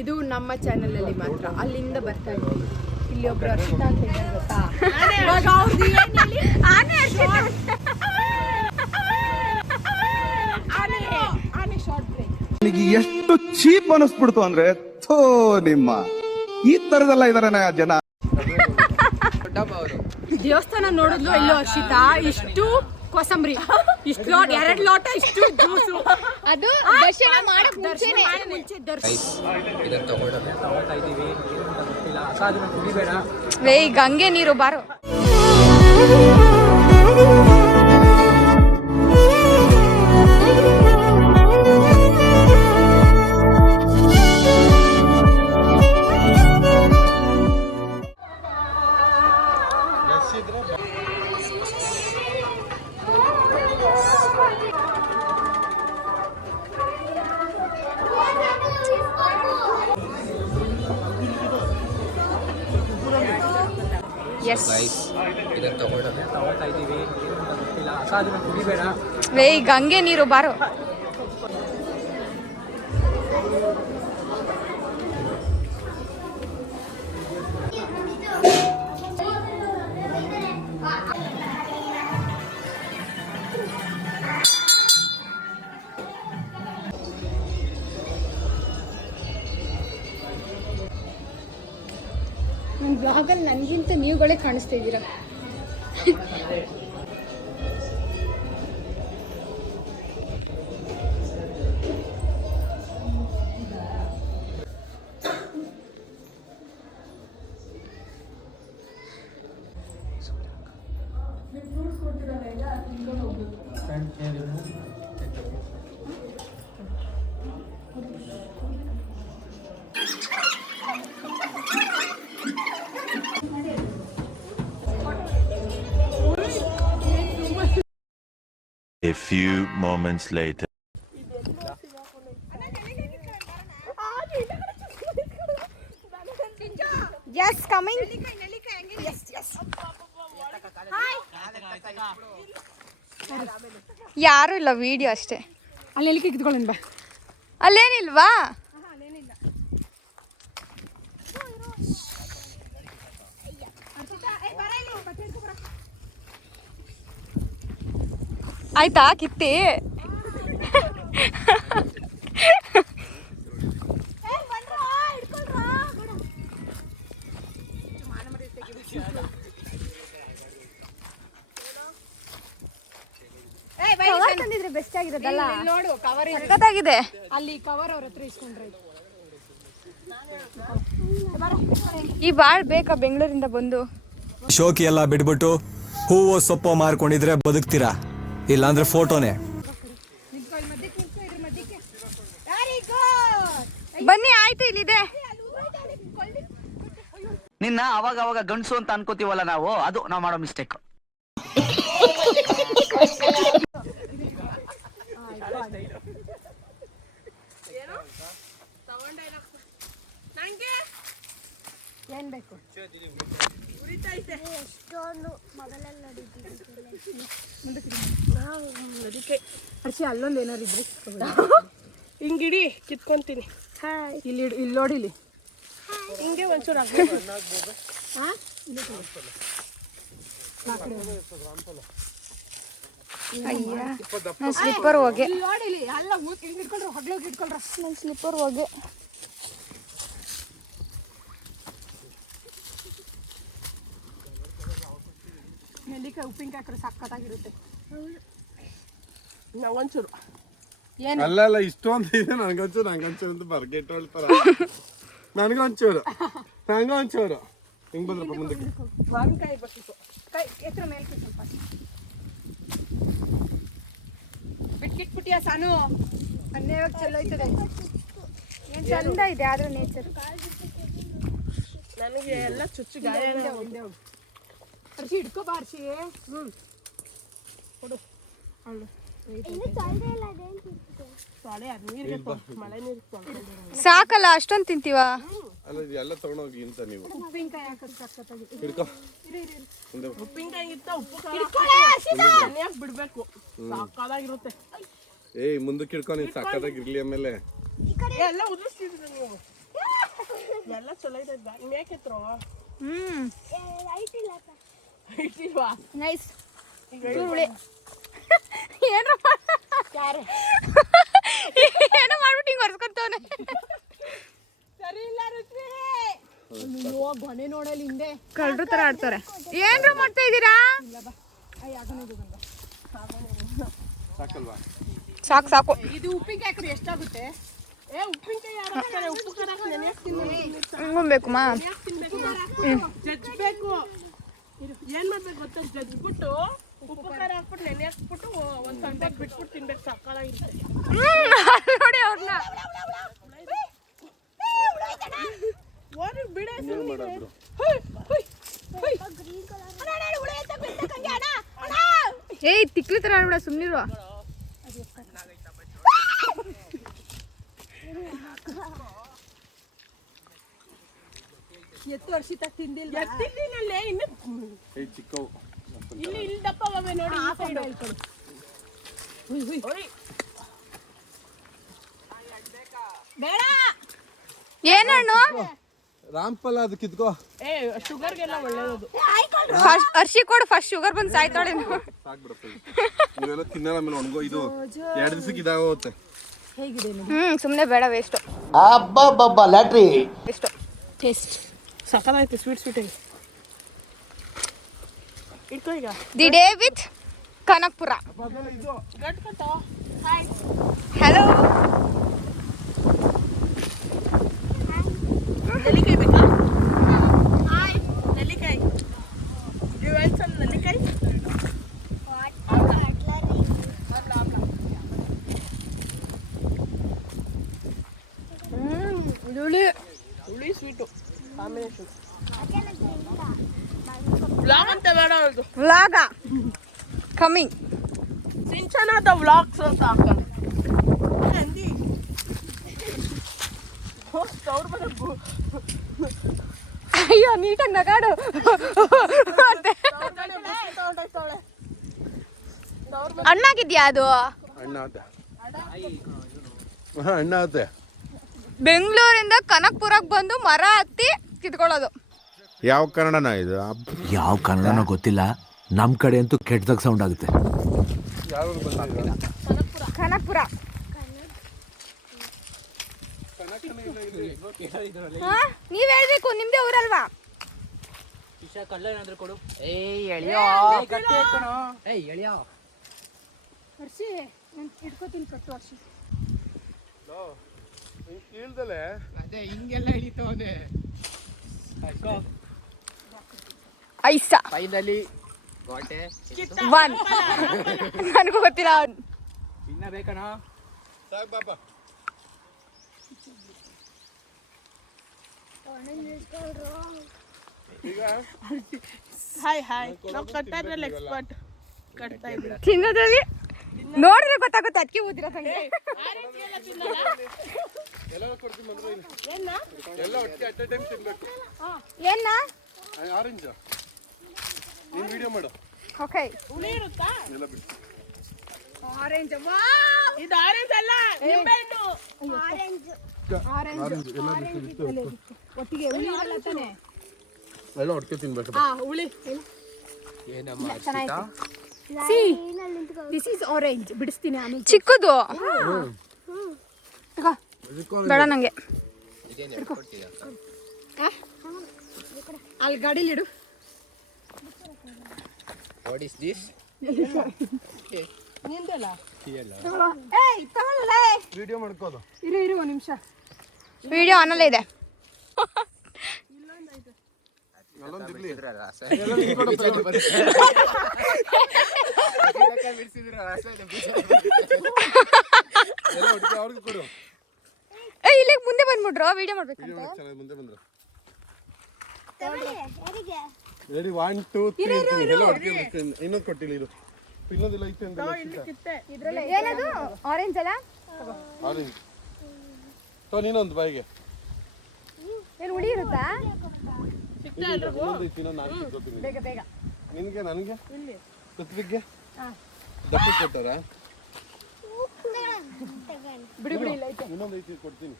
ಇದು ನಮ್ಮ ಚಾನೆಲ್ ಅಲ್ಲಿ ಮಾತ್ರ. ಅಲ್ಲಿಂದ ಬರ್ತಾ ಇದ್ದೀವಿ ಇಲ್ಲಿ ಒಬ್ರು ಅರ್ಷಿತಾ ಅಂತ ಇದ್ದಾರೆ ಗೊತ್ತಾ? ಇವಾಗ ಅವ್ರ್ದು ಏನ್ ಹೇಳಿ? ಆನೆ ಆನೆ ಶಾರ್ಟ್ ಬ್ರೇಕ್ ನನಗೆ ಎಷ್ಟು ಚೀಪ್ ಅನಿಸ್ಬಿಡ್ತು ಅಂದ್ರೆ ಥೋ ನಿಮ್ಮ. ಈ ತರದೆಲ್ಲ ಇದಾರೆ ಜನ. ದೇವಸ್ಥಾನ ನೋಡಿದ್ಲು ಇಲ್ಲೋ ಅರ್ಷಿತಾ? ಇಷ್ಟು ಕೋಸಂಬರಿ. ಇಷ್ಟು ಲೋಟ ಎರಡು ಲೋಟ ಇಷ್ಟು ಜ್ಯೂಸು. ಅದು ದರ್ಶನ ಮಾಡಕ್ ಮುಂಚೆನೆ. ಮುಂಚೆ ದರ್ಶನ. ವೇ ಗಂಗೆ ನೀರು ಬಾರೋ. ಎಸ್ ಗಂಗೆ ನೀರು ಬಾರೋ. ನನ್ನ ಬ್ಲಾಗಲ್ಲಿ ನನಗಿಂತ ನೀವುಗಳೇ ಕಾಣಿಸ್ತಾ ಇದ್ದೀರಾ? A few moments later. Yes coming ಯಾರು ಇಲ್ಲ ವಿಡಿಯೋ ಅಷ್ಟೇ. ಅಲ್ಲಿ ಎಲ್ಲಿ ಕಿತ್ಕೊಳ್ಳೋಣ ಬಾ. ಅಲ್ಲೇನಿಲ್ವಾ? ಆಯ್ತಾ ಕಿತ್ತಿ? ತಂದಿದ್ರೆ ಬೆಸ್ಟ್ ಆಗಿರೋದಲ್ಲ? ನೋಡು ಕವರ್ ಸಖತ್ತಾಗಿದೆ. ಅಲ್ಲಿ ಕವರ್ ಅವ್ರ ಹತ್ರ ಇಸ್ಕೊಂಡ್ರೆ. ಈ ಬಾಳ್ ಬೇಕಾ ಬೆಂಗಳೂರಿಂದ ಬಂದು? ಶೋಕಿ ಎಲ್ಲ ಬಿಟ್ಬಿಟ್ಟು ಹೂವು ಸೊಪ್ಪು ಮಾರ್ಕೊಂಡಿದ್ರೆ ಬದುಕ್ತೀರಾ? ಇಲ್ಲಾಂದ್ರೆ ಫೋಟೋನೇ. ಬನ್ನಿ ಆಯ್ತು ಇಲ್ಲಿದೆ. ನಿನ್ನ ಅವಾಗ ಅವಾಗ ಗಂಡಸು ಅಂತ ಅನ್ಕೋತೀವಲ್ಲ ನಾವು ಅದು ನಾವು ಮಾಡೋ ಮಿಸ್ಟೇಕ್ ಏನ್ ಬೇಕು? ಹರ್ಷಿ ಅಲ್ಲೊಂದು ಏನಾರು ಇದ್ರಿ ಹಿಂಗಿಡಿ ಕಿತ್ಕೊಂತೀನಿ. ಇಲ್ಲಿ ಇಡು- ಇಲ್ಲಿ ನೋಡಿ ಇಲ್ಲಿ. ಹಿಂಗೆ ಒಂಚೂರು ಸ್ಲಿಪ್ಪರ್ ಹೋಗಿ. ಇಲ್ಲಿ ನೋಡಿ ಇಲ್ಲಿ ಅಲ್ಲ ಹೋಗಿ ಇಟ್ಕೊಳ್ರ ಹಗ್ಲೋಗಿ ಇಟ್ಕೊಳ್ರ ನನ್ನ ಸ್ಲಿಪ್ಪರ್ ಹೋಗೆ. ನೆಲ್ಲಿಕಾಯಿ ಉಪ್ಪಿನಕಾಯಿ ಹಾಕಿದ್ರೆ ಸಕ್ಕತ್ತಾಗಿರುತ್ತೆ ಒಂಚೂರು ಏನು? ಅಲ್ಲ ಅಲ್ಲ ಇಷ್ಟೊಂದು ಇದೆ ನನಗಂಚೂರು ನಂಗೊಂಚೂರು ಅಂತ ಬರ್ಗೆಟ್ ಹೇಳ್ತಾರ ನನಗೊಂಚೂರು ನಂಗೊಂಚೂರು ಹಿಂಗ್ ಬಂದ್ರಪ್ಪ ಮುಂದಕ್ಕೆ. ಮಾವಿನಕಾಯಿ ಬರ್ತಿತ್ತು. ಕೈ ಎತ್ತರ ಮೇಲೆ ಸ್ವಲ್ಪ. ಬಿಟ್ಕಿಟ್ಬಿಟ್ಟಿಯ ಸಾನು? ಅನ್ಯಾವಾಗ ಚಲೋ ಐತದೆ ಏನು ಚಂದ ಇದೆ ಆದ್ರೆ ನೇಚರ್ ನನಗೆ ಎಲ್ಲ ಚುಚ್ಚು ಗಾಯ ಹರ್ಷಿ ಹಿಡ್ಕೋ ಬಾ ಅರ್ಶಿ ಹ್ಞೂ ಕೊಡು. ಅಳ್ಳು. ಸಾಕಲ್ಲ ಅಷ್ಟೊಂದು ತಿಂತೀವ? ಅಲ್ಲ ಇದು ಎಲ್ಲ ತಗೊಂಡೋಗಿ ಅಂತ ನೀವು. ಉಪ್ಪಿನಕಾಯಿ ಸಕ್ಕತ್ತಾಗಿ ಹಿಡ್ಕೊ. ಬಾ. ಉಪ್ಪಿನಕಾಯಿ ಇತ್ತ ಉಪ್ಪು ಬಿಡ್ಬೇಕು. ಏಯ್ ಮುಂದಕ್ಕೆ ಹಿಡ್ಕೊ ನೀನ್ ಸಕ್ಕದಾಗಿ ಇರ್ಲಿ ಆಮೇಲೆ. ಎಲ್ಲ ಉದುರಿಸ್ತಿದ್ರು ನೀವು. ಎಲ್ಲ ಚಲೋ ಇದೆ. ಮೇಕೆತ್ರು ಹ್ಮ್. ಇಟ್ಟಿಲ್ವಾ ನೈಸ್. ಹುಳಿ. ಏನೋ ಏನು ಏನೋ ಮಾಡ್ಬಿಟ್ಟು ಹಿಂಗೆ ಒರ್ಸ್ಕೊಂತವನೆ. ಸರಿ ಇಲ್ಲ ರುಚಿ ಗೊನೆ ನೋಡಲಿ ಹಿಂದೆ. ಕಳ್ಳರು ತರ ಆಡ್ತಾರೆ. ಏನ್ರ ಮಾಡ್ತಾ ಇದ್ದೀರಾ? ಸಾಕಲ್ವಾ? ಸಾಕು ಸಾಕು. ಇದು ಉಪ್ಪಿನಕಾಯಿ ಹಾಕಿದ್ರೆ ಎಷ್ಟಾಗುತ್ತೆ? ಏ ಉಪ್ಪಿನಕಾಯಿ ಯಾರು ಹಾಕ್ತಾರೆ? ಉಪ್ಪು ಖಾರ ಹಾಕಿ ಮಾ ಜಜ್ಬೇಕು ಏನ್ ಮಾಡ್ಬೇಕು ಗೊತ್ತಾ? ಜಜ್ಬಿಟ್ಟು ಉಪ್ಪು ಖಾರ ಹಾಕ್ಬಿಟ್ಟು ನೆನೆ ಹಾಕ್ಬಿಟ್ಟು ಒಂದ್ ಸ್ವಲ್ಪ ಬಿಟ್ಬಿಟ್ಟು ತಿನ್ಬೇಕು ನೋಡಿ ಅವ್ರನ್ನ ಓದಿ ಬಿಡೆ ಏಯ್ ತಿಕ್ಲಿ ತರ ಆಡ್ಬಿಡ ಸುಮ್ನಿರು. ಎತ್ತು ವರ್ಷಿತ ತಿಂದಿಲ್ಲ ಎತ್ತಿದ್ದೀನಲ್ಲೇ ಇನ್ನು ಏ ಚಿಕ್ಕವು ಇಲ್ಲಿ ಇಲ್ಲಿ ದಪ್ಪ ಅವೇ ನೋಡಿ ಈ ಸೈಡು ಓಯ್. ಬೇಡ! ಏನಣ್ಣು ರಾಮ್ಫಲ ಅದು ಕಿತ್ಕೋ. ಏ ಶುಗರ್ಗೆಲ್ಲ ಒಳ್ಳೇದು ಫಸ್ಟ್ ಅರ್ಶಿ ಕೊಡು ಫಸ್ಟ್ ಶುಗರ್ ಬಂದು ಸಾಯ್ತಾಳೆ ಸಾಕ್ಬಿಡಪ್ಪ ಇವೆಲ್ಲ ತಿನ್ನಲ್ಲ ಆಮೇಲೆ ಒಣಗೋ ಇದು ಎರಡು ದಿವಸಕ್ಕೆ ಇದಾಗೋಗುತ್ತೆ. ಹ್ಮ್ ಸುಮ್ನೆ ಬೇಡ ವೇಸ್ಟ್ ಅಬ್ಬಬ್ಬಬ್ಬ ಲ್ಯಾಟ್ರಿ. ವೇಸ್ಟ್ ಟೇಸ್ಟ್ ಸಕ್ಕತ್ತಾಯ್ತು ಸ್ವೀಟ್ ಸ್ವೀಟ್ ಇಟ್ಕೋ ಈಗ ದಿ ಡೇ ವಿತ್ ಕನಕ್ಪುರ ಗಟ್ ಕಟ್ಟ ಹಲೋ ನೆಲ್ಲಿಕಾಯಿ ಬೇಕಾ ಹಾಯ್ ನೆಲ್ಲಿಕಾಯಿ ನೀವು ಸಣ್ಣ ನೆಲ್ಲಿಕಾಯಿ ಹುಳಿ ಹುಳಿ ಸ್ವೀಟು ಬ್ಲಾಗ್ ಅಂತ ಬೇಡ ಅವ್ರದ್ದು ವ್ಲಾಗ. ಕಮಿಂಗ್ ಸಿಂಚನಾದ ವ್ಲಾಗ್ಸ್ ಅಂತ ಹಾಕೋದು ಅಂದಿ ಅವ್ರ ಬಂದ ಅಯ್ಯೋ ನೀಟಾಗಿ ನಗಾಡು. ಅಣ್ಣಾಗಿದ್ಯಾ ಅದು? ಬೆಂಗಳೂರಿಂದ ಕನಕ್ಪುರಕ್ಕೆ ಬಂದು ಮರ ಹತ್ತಿ ಕಿತ್ಕೊಳ್ಳೋದು. ಯಾವ ಕನ್ನಡನ ಇದು? ಯಾವ ಕನ್ನಡನೋ ಗೊತ್ತಿಲ್ಲ. ನಮ್ಮ ಕಡೆ ಅಂತೂ ಕೆಟ್ಟದಾಗ ಸೌಂಡ್ ಆಗುತ್ತೆ. ಕನಕಪುರ. ಹಾ? ನೀವ್ ಹೇಳ್ಬೇಕು ನಿಮ್ದೇ ಊರಲ್ವಾ? ಹರ್ಷಿ ಹಿಡ್ಕೋತೀನಿ ಕಟ್ಟು ಹರ್ಷಿ. ಇಳ್ದಲೆ? ಐಸ ಒನ್ ನನಗೂ ಗೊತ್ತಿಲ್ಲ ಸಾಕ್ ಬಾಪ ಈಗ ಹಾಯ್ ಹಾಯ್ ನಾವು ಕಟ್ಟೋದ್ರಲ್ಲಿ ಎಕ್ಸ್ಪರ್ಟ್ ಕಟ್ತಾ ಇದ್ದೀವಿ ತಿನ್ನೋದ್ರಲ್ಲಿ ನೋಡಿದ್ರೆ ಗೊತ್ತಾಗುತ್ತೆ ಅದಕ್ಕೆ ಊದಿರೋ ಸಂಗೆ ಎಲ್ಲ. ಎಲ್ಲ ಒಟ್ಟಿಗೆ ಅಟ್ ಟೈಮ್ ತಿನ್ಬೇಕು. ಏನ ಆರೆಂಜ್. ನೀನ್ ವಿಡಿಯೋ ಮಾಡು. ಓಕೆ ಹುಳಿ ಇರುತ್ತಾ? ಎಲ್ಲ ಬಿಟ್ಟು ಆರೆಂಜ್. ಇದು ಆರೆಂಜ್ ಅಲ್ಲ ನಿಂಬೆಹಣ್ಣು ಒಟ್ಟಿಗೆ ಹುಳಿ ಇರಲ್ಲ ತಾನೆ? ಎಲ್ಲ ಒಟ್ಟಿಗೆ ತಿನ್ಬೇಕು. ಹಾ ಹುಳಿ. ಸಿ. ದಿಸ್ ಇಸ್ ಆರೆಂಜ್ ಬಿಡಿಸ್ತೀನಿ ಆಮೇಲೆ. ಚಿಕ್ಕದು. ಬೇಡ ನಂಗೆ. ಅಲ್ಲಿ ಗಾಡಿಲಿ ಇಡು. ನಿಂದಲ್ಲ? ಏಯ್ ತಗೊಳ್ಳಲೇ ವಿಡಿಯೋ ಮಾಡ್ಕೋದು. ಇರು ಇರು ಒಂದು ನಿಮಿಷ. ವಿಡಿಯೋ ಆನಲ್ಲೇ ಇದೆ. ಎಲ್ಲ ಅವ್ರಿಗೆ ಕೊಡು. ಇಲ್ಲಿಗೆ ಮುಂದೆ ಬಂದ್ಬಿಟ್ರು. ವಿಡಿಯೋ ಮಾಡ್ಬೇಕಂತ? ಚೆನ್ನಾಗಿ ಮುಂದೆ ಬಂದ್ರು. ರೆಡಿ ಒನ್ ಟೂ ತ್ರೀ ಎಲ್ಲ. ಇನ್ನೊಂದು ಕೊಟ್ಟಿಲ್ಲ ಇದು ಇನ್ನೊಂದಿಲ್ಲ ಐತೆ ಕಿತ್ತೆ ಏನದು? ಆರೆಂಜ್ ಅಲ್ಲ? ಆರೆಂಜ್ ತೋ ನೀನೊಂದು ಬಾಯಿಗೆ. ಏನು ಹುಳಿ ಇರುತ್ತಾ? ಬೇಗ ಬೇಗ. ನಿನಗೆ ನನಗೆ? ದಪ್ಪ ಕೊಟ್ಟಾರ ಬಿಡಿ ಬಿಡಿ ಇಲ್ಲ ಐತೆ ಇನ್ನೊಂದು ಐತಿ ಕೊಡ್ತೀನಿ.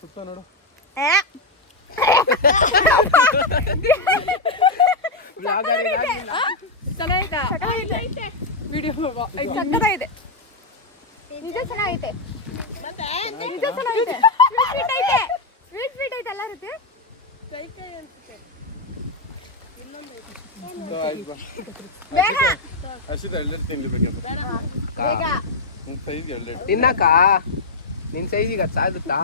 ಸುತ್ತ ನೋಡು. ಚೆನ್ನಾಗಿದೆ ವಿಡಿಯೋ ಸಕ್ಕತ್ತಾಗಿದೆ. ನಿಜ ಚೆನ್ನಾಗೈತೆ. ನಿಜ ಚೆನ್ನಾಗೈತೆ. ಸ್ವೀಟ್ ಸ್ವೀಟ್ ಐತೆ. ಎಲ್ಲ ರೀತಿ ಕೈ ಕೈ ಅನ್ಸುತ್ತೆ ಬೇಗ ಹಸಿದ ಬೇಗ. ಸೈಜ್ ತಿನ್ನಕ ನಿನ್ ಸೈಜಿಗೆ ಅದು ಸಾಗುತ್ತಾ?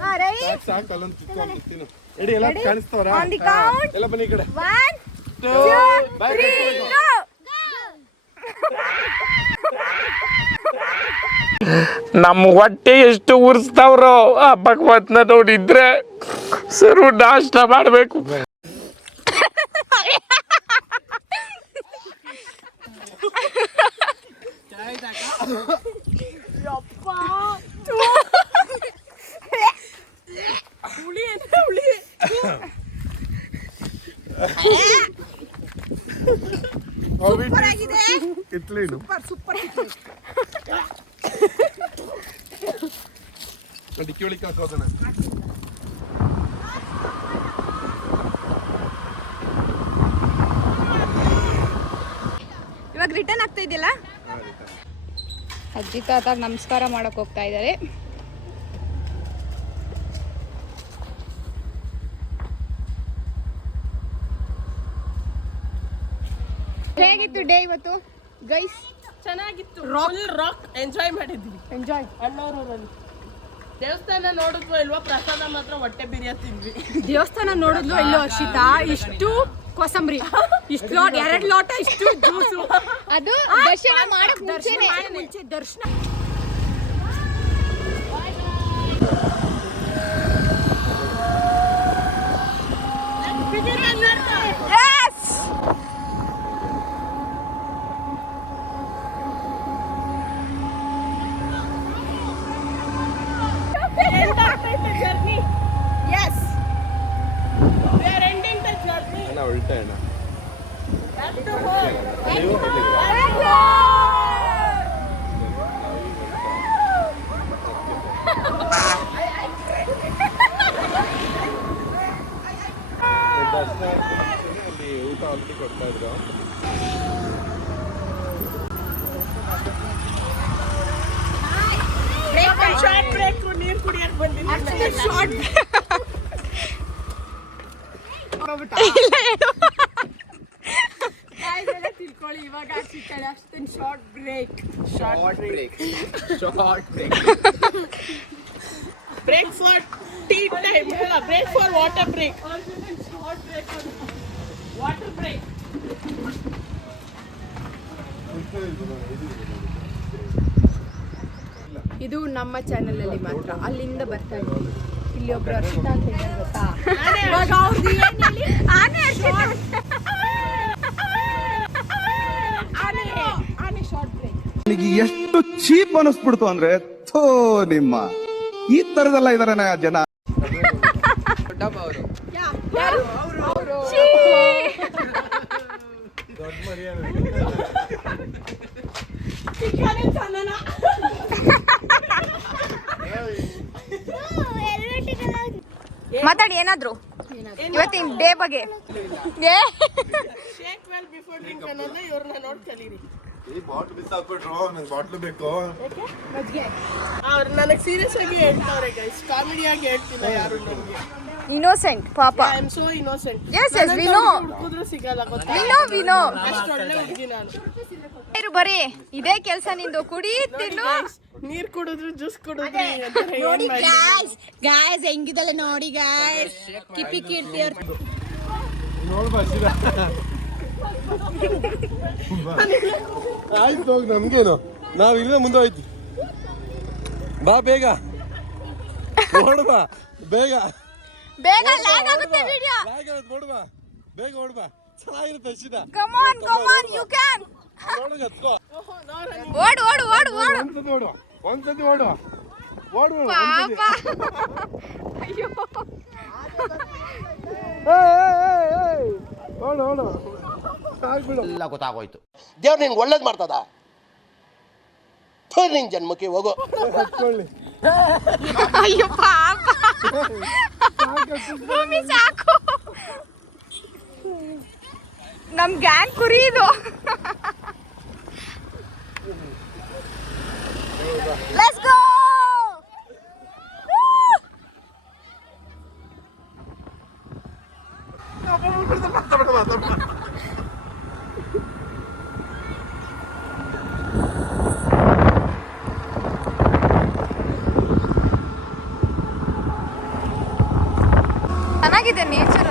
ಹಾ ರೈ ಸಾಕು ಸಾಕು ಅಲ್ಲೊಂದು ತಿನ್ನು ತಿನ್ನು. ಎಡಿ ಎಲ್ಲ ಕಾಣಿಸ್ತವ್ರ On ಎಲ್ಲ ಬನ್ನಿ ಈ ಕಡೆ. ಒನ್ ಬಾಯ್ ತ್ರೀ ಕಟ್ಬೇಕು. ನಮ್ಮ ಹೊಟ್ಟೆ ಎಷ್ಟು ಉರಿಸ್ತಾವ್ರೋ ಆ ಭಗವತ್ನ ನೋಡಿದ್ರೆ ಸರು ನಾಷ್ಟ ಮಾಡಬೇಕು. ಹುಳಿ ಅಂದ್ರೆ ಹುಳಿ ಇಟ್ಲಿನು ಡಿಕ್ಕಿ ಒಳಗೆ ಹಾಕೋದನ್ನ ಇವಾಗ ರಿಟರ್ನ್ ಆಗ್ತಾ ಇದೆಯಲ್ಲ? ಅಜ್ಜಿ ತಾತಾಗ ನಮಸ್ಕಾರ ಮಾಡಕ್ ಹೋಗ್ತಾ ಇದ್ದಾರೆ. ಹೇಗಿತ್ತು ಡೇ ಇವತ್ತು? ಗೈಸ್ ಚೆನ್ನಾಗಿತ್ತು. ರಾಕ್ ರಾಕ್ ಎಂಜಾಯ್ ಮಾಡಿದ್ವಿ ಎಂಜಾಯ್ ಅಣ್ಣವ್ರಲ್ಲಿ ದೇವಸ್ಥಾನ ನೋಡಿದ್ವೋ ಇಲ್ವೋ ಪ್ರಸಾದ ಮಾತ್ರ ಹೊಟ್ಟೆ ಬಿರಿಯ ತಿಂದ್ವಿ. ದೇವಸ್ಥಾನ ನೋಡಿದ್ಲು ಇಲ್ಲೋ ಹರ್ಷಿತಾ ಇಷ್ಟು ಕೋಸಂಬರಿ. ಇಷ್ಟು ಲೋಟ ಎರಡು ಲೋಟ ಇಷ್ಟು ಜ್ಯೂಸು. ಅದು ದರ್ಶನ ಮಾಡಕ್ ಮುಂಚೆನೆ. ಮುಂಚೆ ದರ್ಶನ. ಉಲ್ಟಾ ಊಟ ಆಲ್ರೆಡಿ ಕೊಡ್ತಾ ಶಾರ್ಟ್ ಬ್ರೇಕ್ ನೀರು ಕುಡಿಯಕ್ ಬಂದಿದ್ದೀನಿ ಶಾರ್ಟ್ ತಿಳ್ಕೊಳ್ಳಿ ಇವಾಗ ಸಿಗ್ತಾಳೆ ಅಷ್ಟೊಂದು short break short break short break break for tea time ಅಲ್ಲ break for water break water break ಇದು ನಮ್ಮ ಚಾನೆಲ್ ಅಲ್ಲಿ ಮಾತ್ರ. ಅಲ್ಲಿಂದ ಬರ್ತಾ ಇದ್ದೀವಿ ಇಲ್ಲಿ ಒಬ್ರು ಅಷ್ಟಾ ಅಂತ ಗೊತ್ತಾ? ಹೇಳಿ? ಆನೆ ಶಾರ್ಟ್ ಬ್ರೇಕ್ ನನಗೆ ಎಷ್ಟು ಚೀಪ್ ಅನಿಸ್ಬಿಡ್ತು ಅಂದ್ರೆ ಥೋ ನಿಮ್ಮ. ಈ ತರದೆಲ್ಲ ಇದಾರೆ ಜನ. ಮಾತಾಡಿ ಏನಾದ್ರು? ಇವತ್ತಿನ ಡೇ ಬಗ್ಗೆ. ಈ ಬಾಟ್ಲ್ ನಂಗೆ ಬಾಟ್ಲು ಬೇಕು. ಅವ್ರು ನನಗೆ ಸೀರಿಯಸ್ ಆಗಿ ಹೇಳ್ತಾವ್ರೆ ಗೈಸ್ ಕಾಮಿಡಿಯಾಗಿ ಹೇಳ್ತಿಲ್ಲ ಯಾರು ನನಗೆ ಇನ್ನೋಸೆಂಟ್ ಪಾಪ. I am so innocent. ಹುಡುಕಿದ್ರು ಸಿಗಲ್ಲ ಗೊತ್ತಾ? ಅಷ್ಟು ಒಳ್ಳೆ ಹುಡುಗಿ ನಾನು. ಇರು ಬರೀ ಇದೇ ಕೆಲಸ ನಿಂದು. ಕುಡಿ ತಿನ್ನು. ನೀರ್ ಕುಡಿದ್ರು ಜ್ಯೂಸ್ ಕುಡಿದ್ರು ನೋಡಿ ಗಾಯ್ಸ್? ಗಾಯ್ಸ್ ಹೆಂಗಿದಲ್ಲ ನೋಡಿ ಗಾಯ್ಸ್ ಕಿಪಿ ಕೀರ್ತಿ ಅವ್ರ ನೋಡ್ಬಾ ಆಯ್ತು ಹೋಗಿ ನಮ್ಗೇನು. ನಾವ್ ಇಲ್ಲೇ ಮುಂದೆ ಹೋಯ್ತಿ ಬಾ ಬೇಗ. ಓಡ್ಬಾ ಬೇಗ. ಬೇಗ ಲ್ಯಾಗ್ ಆಗುತ್ತೆ ವಿಡಿಯೋ ಲಾಗ್ ಆಗುತ್ತೆ, ಓಡ್ಬಾ ಬೇಗ ಓಡ್ಬಾ ಚೆನ್ನಾಗಿರುತ್ತೆ come on come on you can ಓಡು ಓಡು ಓಡು ಓಡು ಒಂದ್ಸತಿ ಓಡುವ ಒಂದ್ಸತಿ ಓಡುವ ಓಡು. ಪಾಪ. ಅಯ್ಯೋ ಓಡು ಓಡು. ಆಗ್ಬಿಡು ಎಲ್ಲ ಗೊತ್ತಾಗೋಯ್ತು. ದೇವ್ರ ನಿನ್ ಒಳ್ಳೇದ್ ಮಾಡ್ತದ? ನಿನ್ ಜನ್ಮಕ್ಕೆ ಹೋಗೋ. ನಮ್ ಗ್ಯಾಂಗ್ ಕುರಿ ಇದು. Let's go! ಮಾತಾಡ ಮಾತಾಡ ಅದು